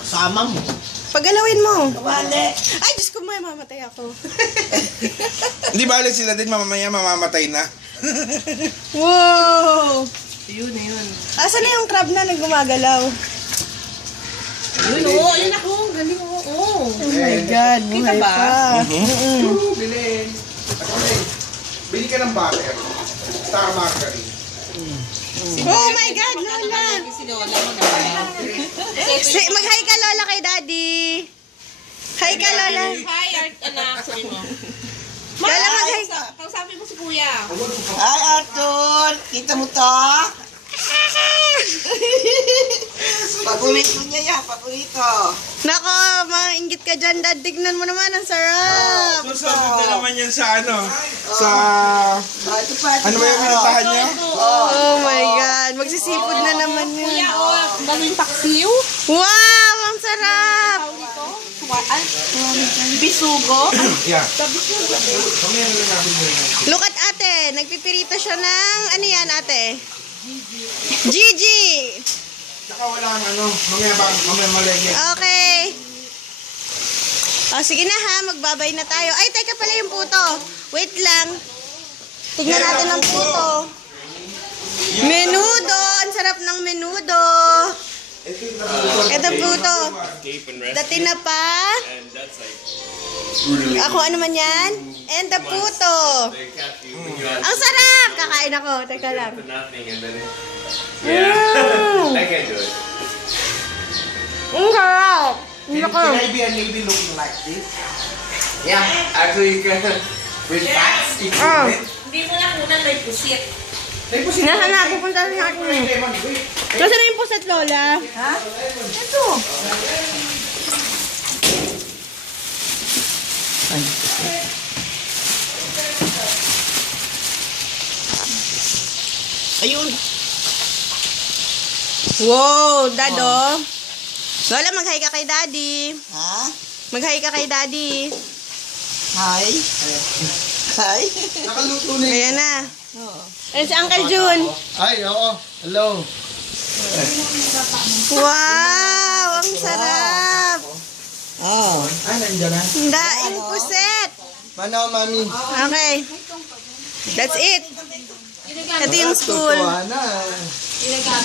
Kasama mo. Pagalawin mo. Wale. Ay, Diyos ko, may mamatay ako. Hindi balik sila din, mamamaya mamamatay na. Wow! Yun. Asan na yung crab na nagumagalaw? Yun, oo. Yun ako. Galing, oo. Oh my God, Kita buhay ba? pa. Bilhin. Bili ka ng butter. Star margarine. Oh my God, Lola! Si Lola mo na. Mag-hi ka, Lola, kay Daddy. Hi ka, Lola. Hi, Art, anak. Sabi mo. Lola, mag-hi. Kausapin mo si Kuya. Hi, Arthur! Kita mo to? Paborito niya yan, paborito. Nako, maingit ka dyan, Dad. Tignan mo naman, ang sarap. Susunod na naman yan sa ano? Sa... Ito pa, ito Ano ba yung pinuntahan niyo? Oh my God, magsisipod na naman Kuya, yun. daming paksiw. Wow, ang sarap. Bisugo. Yeah. Look at ate, nagpipirito siya ng, ano yan ate? Gigi! Saka wala ang ano, mamaya malegay. Okay. O, sige na ha, magbabay na tayo. Ay, teka pala yung puto. Wait lang. Tignan natin ang puto. Menudo! Ang sarap ng menudo. Ito puto. Dati na pa. Ako ano man yan? And the puto. Ang sarap! Kakain ako. Teka lang. I can't do it. Ang sarap! Can I be a navy looking like this? Yeah, actually, you can. With facts, you can. Hindi mo na kunan may pusit. Nasaan na? Pupunta rin ako. Nasaan na yung puset, Lola? Ha? Ito. Ayun. Wow, Dado. Lola, mag-hi ka kay Daddy. Ha? Mag-hi ka kay Daddy. Hi. Hi. Nakaluto na Ayan na. Ayan si Uncle Jun. Ay, oo. Hello. Wow, ang sarap. Oh. Ay, nandiyan na. Daing puset. Mano, mami. Okay. That's it. Ito yung spoon. Tuwa na.